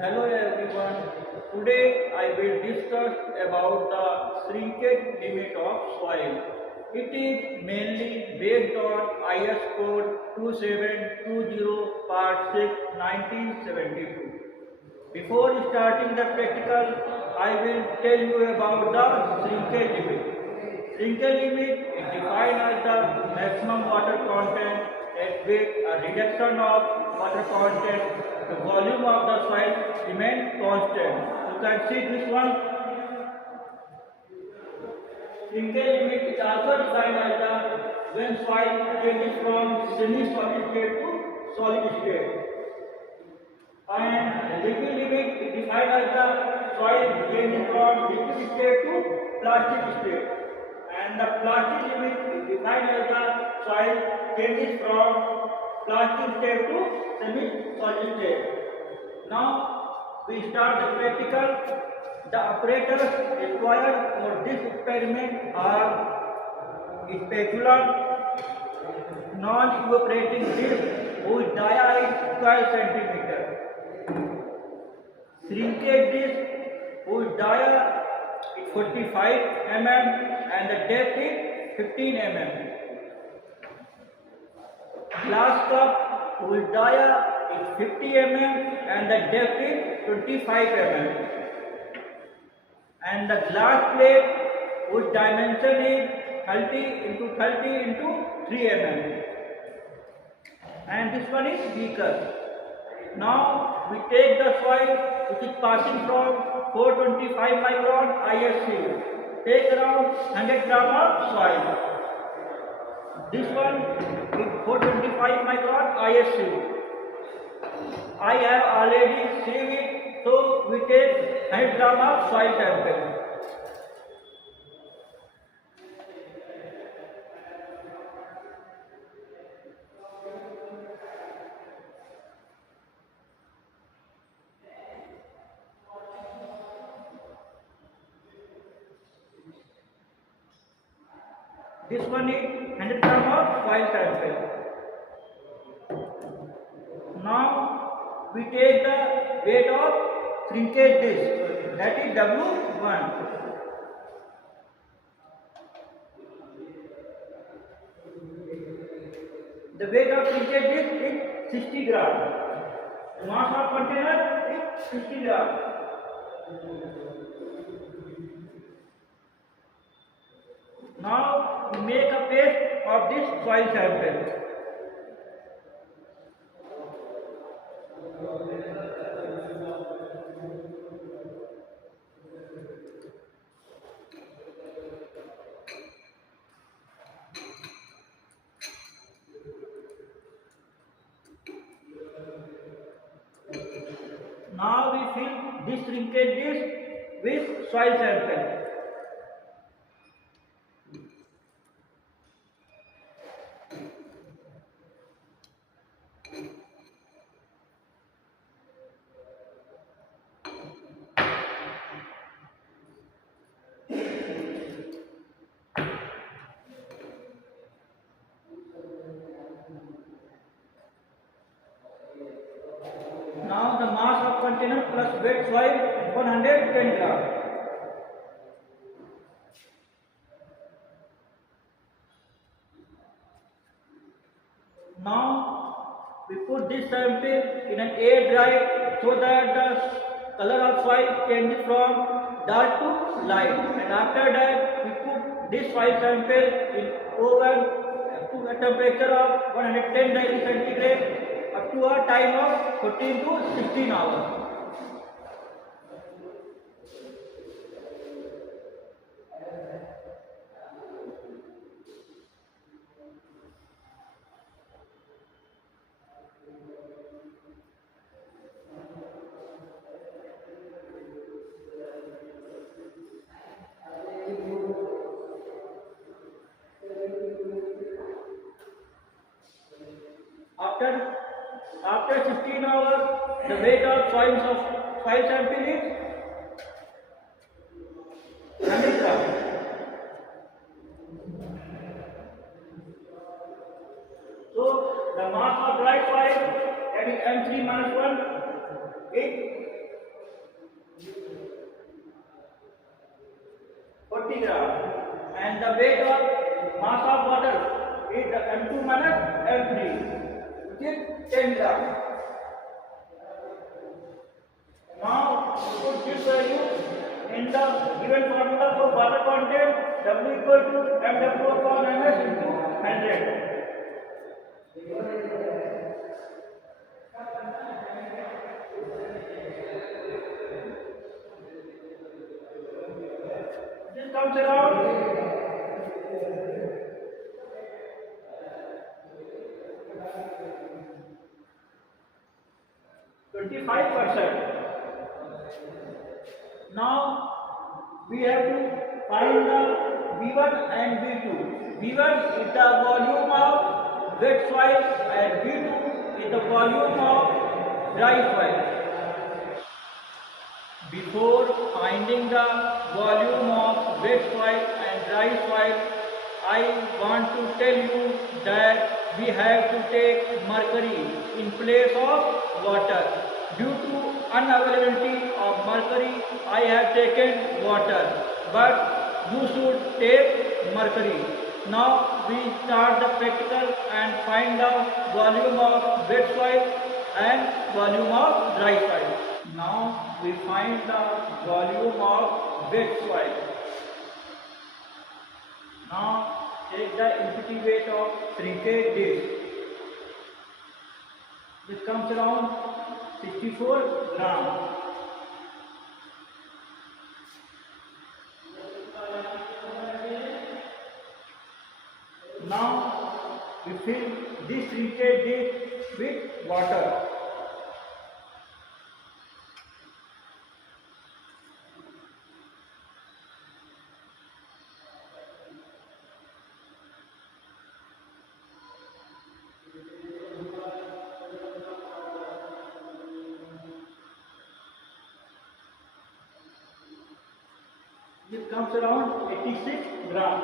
Hello everyone. Today I will discuss about the shrinkage limit of soil. It is mainly based on IS code 2720 part 6 1972. Before starting the practical, I will tell you about the shrinkage limit. Shrinkage limit is defined as the maximum water content at which a reduction of water content, the volume of the soil remains constant. You can see this one. Shrinkage limit is also defined as the when soil changes from semi-solid state to solid state. And liquid limit is defined as the soil changing from liquid state to plastic state. And the plastic limit is defined as the soil changes from plastic state to semi-solid state. Now we start the practical. The apparatus required for this experiment are spatula, non-evaporating disc whose dia is 12 cm. Shrinkage disc whose dia is 45 mm and the depth is 15 mm. Glass cup whose dia is 50 mm and the depth is 25 mm. And the glass plate whose dimension is 30 into 30 into 3 mm. And this one is beaker. Now we take the soil which is passing from 425 micron ISC. Take around 100 gram of soil. This one is 425 micron ISC. I have already saved it, so we take 100 gram of soil sample. This one is 100 gram of soil sample. Now we take the weight of shrinkage disc, that is W1. The weight of shrinkage disc is 60 gram. Mass of container is 60 gram. Now we make a paste of this soil sample. Now we fill this shrinkage disc with soil sample. Now the mass of container plus wet soil is 110 gram. Now we put this sample in an air dry so that the color of soil changes from dark to light. And after that we put this soil sample in oven to a temperature of 110 degrees centigrade up to a time of 14 to 16 hours. After 16 hours, the weight of soil sample is 100 grams. So the mass of dry soil, that is M3 minus 1, is the weight of mass of water is the M2 minus M3, which is 10 gram. Now put this value in the given formula for water content. W equal to mW upon ms into 100. This comes around 25%. Now we have to find the V1 and V2. V1 is the volume of wet soil and V2 is the volume of dry soil. Before finding the volume of wet soil and dry soil, I want to tell you that we have to take mercury in place of water. Due to unavailability of mercury, I have taken water, but you should take mercury. Now we start the practical and find the volume of wet soil and volume of dry soil. Now we find the volume of wet soil. Now take the empty weight of shrinkage dish. This comes around 64 gram. Now we fill this shrinkage dish with water. It comes around 86 gram.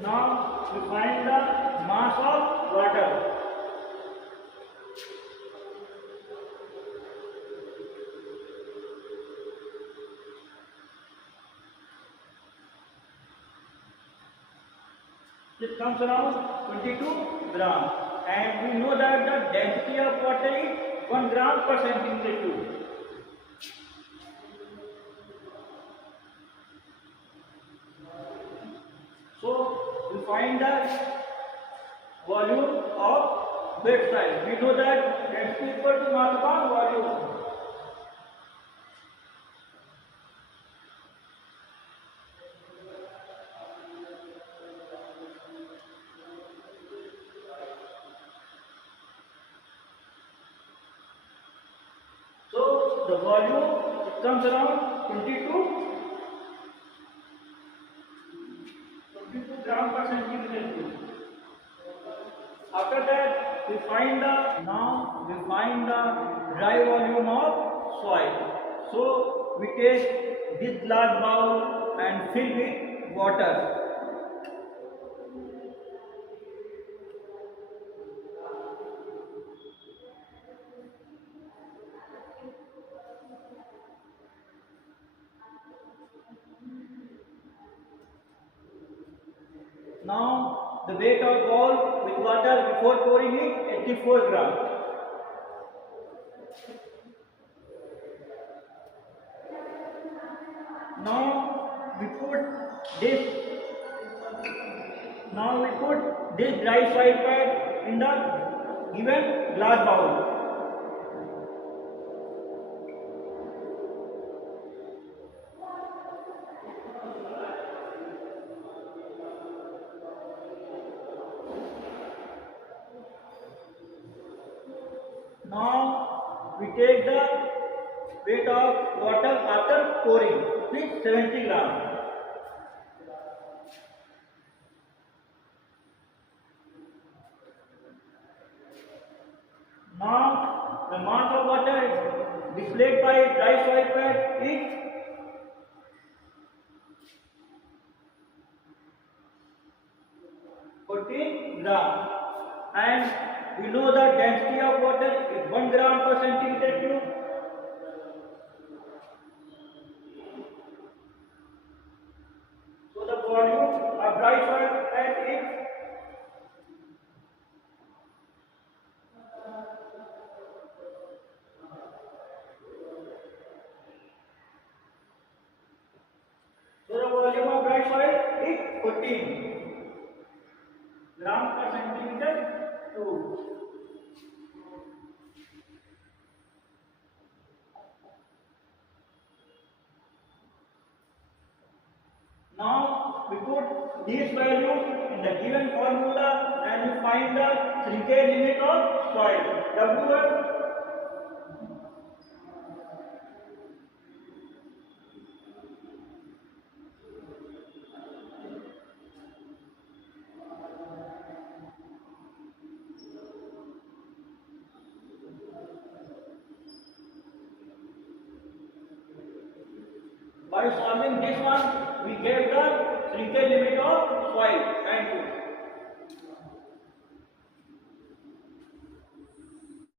Now we find the mass of water. It comes around 22 gram. And we know that the density of water is 1 gram per centimeter cube. So we find the volume of wet soil. We know that density equal to mass upon volume. So the volume comes around 22 gram per centimeter cube. After that we find the dry volume of soil. So we take this large bowl and fill with water. Now the weight of bowl with water before pouring it 84 gram. Now we put this dry soil pad in the given glass bowl. Now we take the weight of water after pouring, which is 70 gram. Now the amount of water displayed by dry soil pad is 14 gram, and we know the density of water is 1 gram per centimeter cube. So the volume of dry soil at it. So the volume of dry soil is 14 gram per centimeter cube. Now we put these values in the given formula and we find the shrinkage limit of soil. W1 by solving this one we get the shrinkage limit of